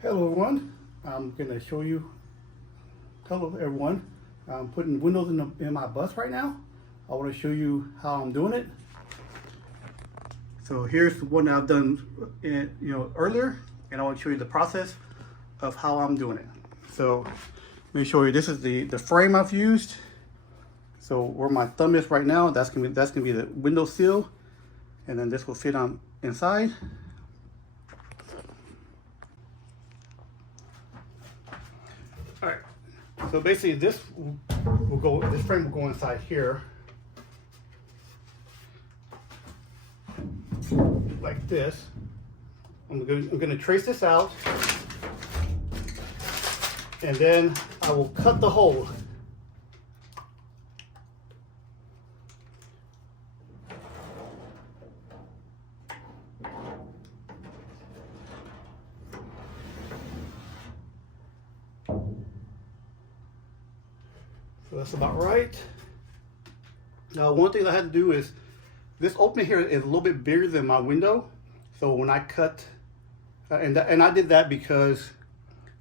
Hello everyone, I'm going to show you, hello everyone, I'm putting windows in my bus right now. I want to show you how I'm doing it. So here's the one that I've done earlier, and I want to show you the process of how I'm doing it. So let me show you, this is the frame I've used. So where my thumb is right now, that's gonna be the window sill, and then this will fit on inside. All right, so basically this frame will go inside here, like this. I'm gonna trace this out, and then I will cut the hole. So that's about right. Now, one thing I had to do is, this opening here is a little bit bigger than my window. So when I cut, and I did that because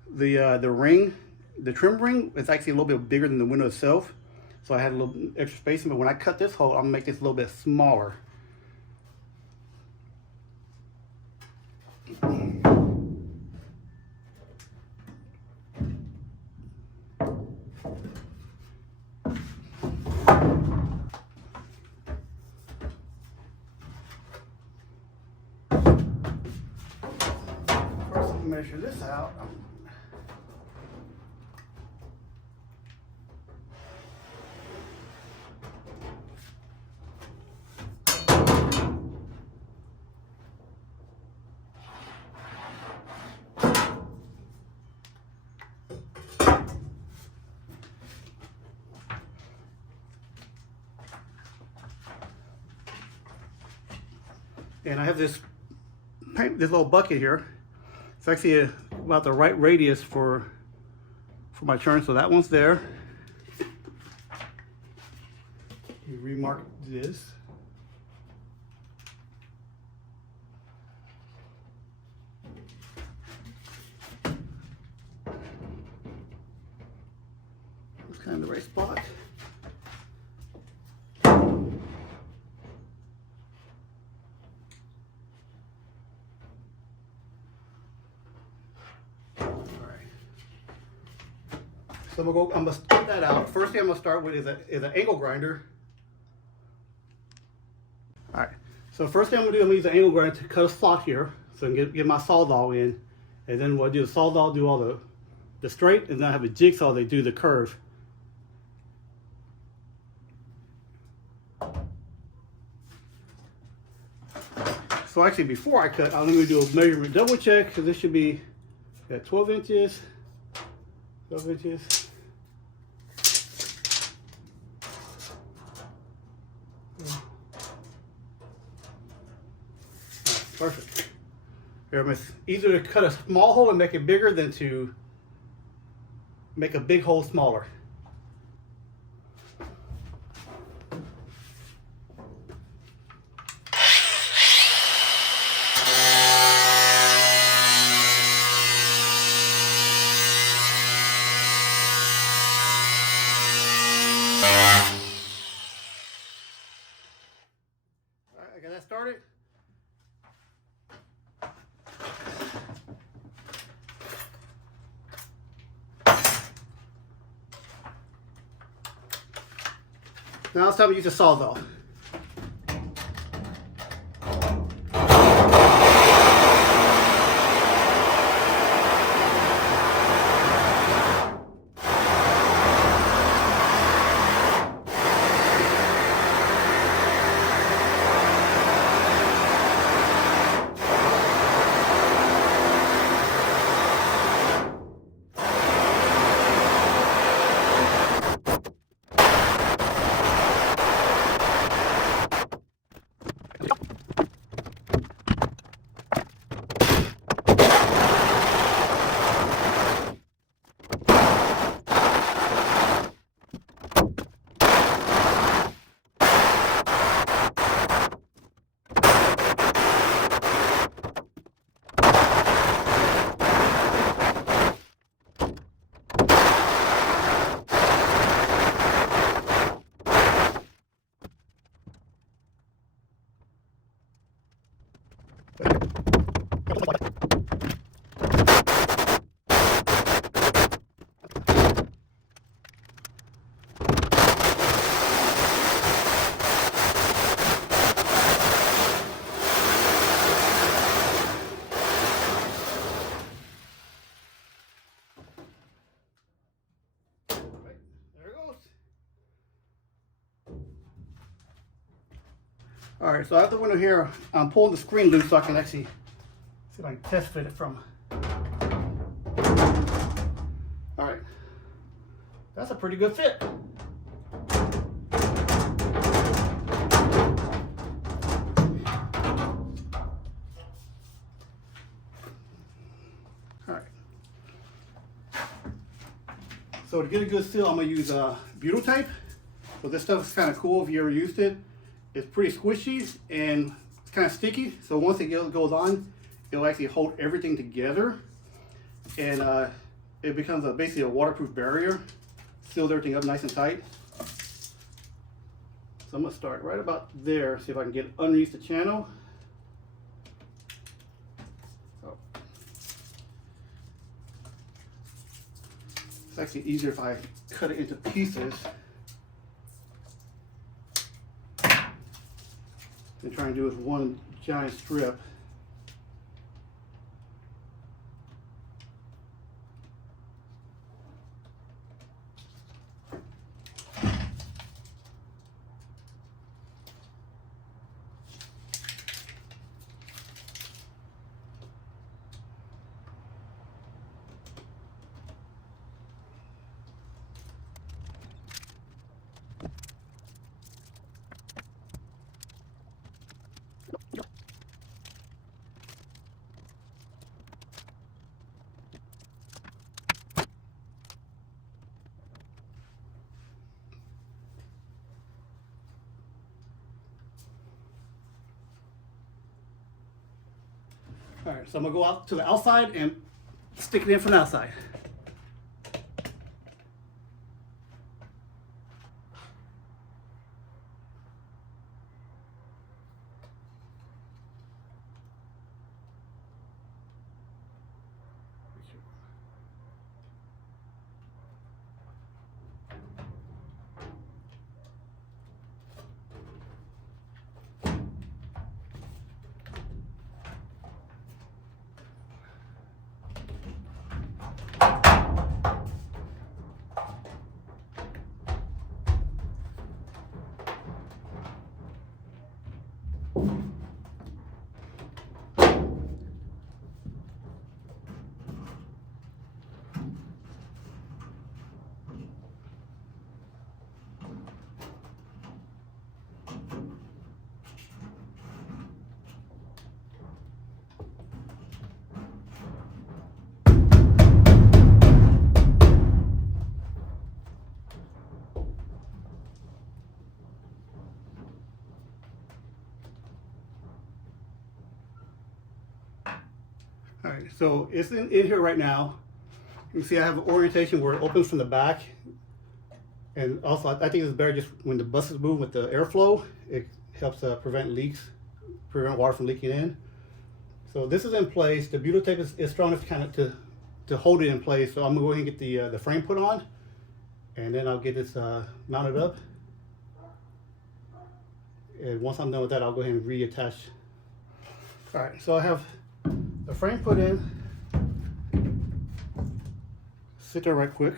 the ring, the trim ring, is actually a little bit bigger than the window itself. So I had a little extra space. But when I cut this hole, I'm gonna make this a little bit smaller. First, I'll measure this out. And I have this little bucket here. It's actually about the right radius for my turn. So that one's there. You remark this. It's kind of the right spot. So I'm gonna cut that out. First thing I'm gonna start with is an angle grinder. All right. So first thing I'm gonna use an angle grinder to cut a slot here, so I can get my sawdall in, and then what I do is sawdall do all the straight, and then I have a jigsaw they do the curve. So actually, before I cut, I'm gonna do a measurement double check, because this should be at 12 inches. 12 inches. Perfect. It's easier to cut a small hole and make it bigger than to make a big hole smaller. All right, I got that started. Now it's time to use a sawzall. All right, so out the window here, I'm pulling the screen loose so I can actually see if I can test fit it from. All right, that's a pretty good fit. All right. So to get a good seal, I'm gonna use butyl tape. So this stuff is kind of cool if you ever used it. It's pretty squishy and it's kind of sticky. So once it goes on, it'll actually hold everything together, and it becomes basically a waterproof barrier. Seals everything up nice and tight. So I'm gonna start right about there. See if I can get underneath the channel. Oh. It's actually easier if I cut it into pieces and try and do it with one giant strip. All right, so I'm gonna go out to the outside and stick it in from the outside. All right, so it's in here right now. You can see I have an orientation where it opens from the back. And also, I think it's better just when the buses move with the airflow, it helps prevent leaks, prevent water from leaking in. So this is in place. The butyl tape is strong enough to hold it in place. So I'm gonna go ahead and get the frame put on, and then I'll get this mounted up. And once I'm done with that, I'll go ahead and reattach. All right, so I have the frame put in. Sit there right quick.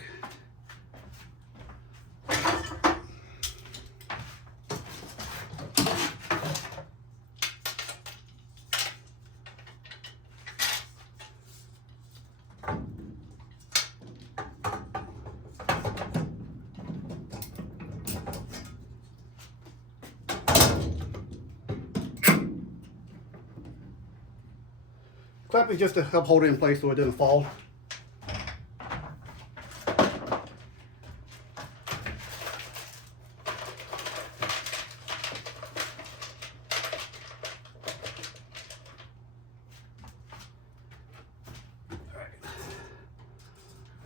Clamp is just to help hold it in place so it doesn't fall.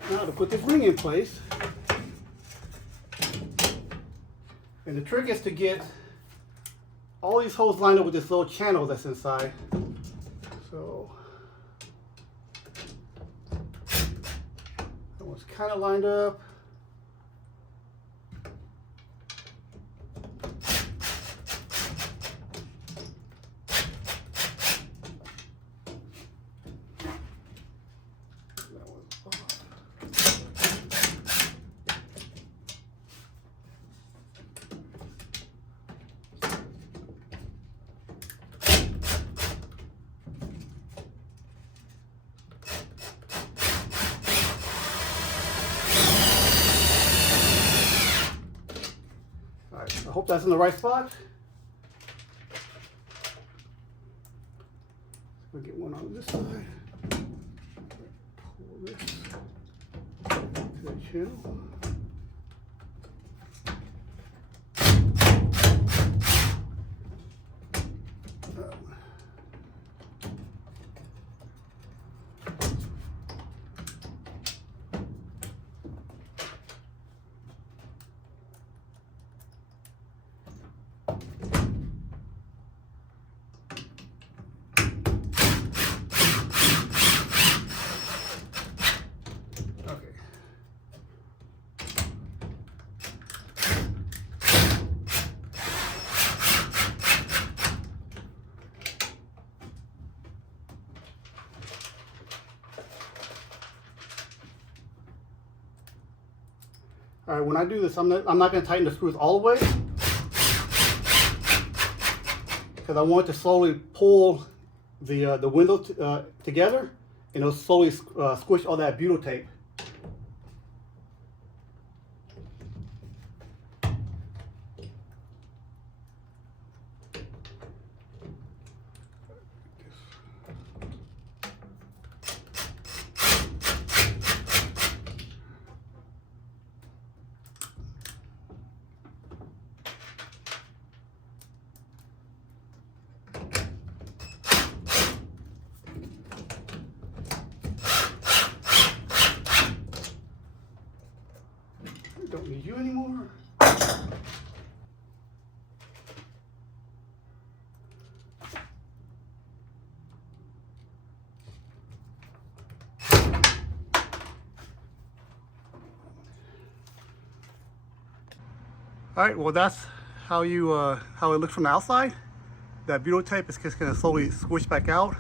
Now to put this ring in place, and the trick is to get all these holes lined up with this little channel that's inside. So that one's kind of lined up. hope that's in the right spot. We'll get one on this side. Pull this to the channel. All right, when I do this, I'm not going to tighten the screws all the way because I want to slowly pull the window together, and it'll slowly squish all that butyl tape. Don't need you anymore. All right, well that's how it looks from the outside. That butyl tape is just going to slowly squish back out,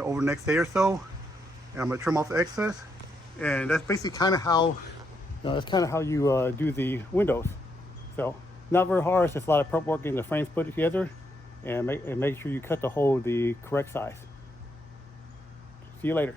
over the next day or so, and I'm going to trim off the excess, and that's basically kind of how. That's kind of how you do the windows. So not very hard. It's just a lot of prep work getting the frames put together, and make sure you cut the hole the correct size. See you later.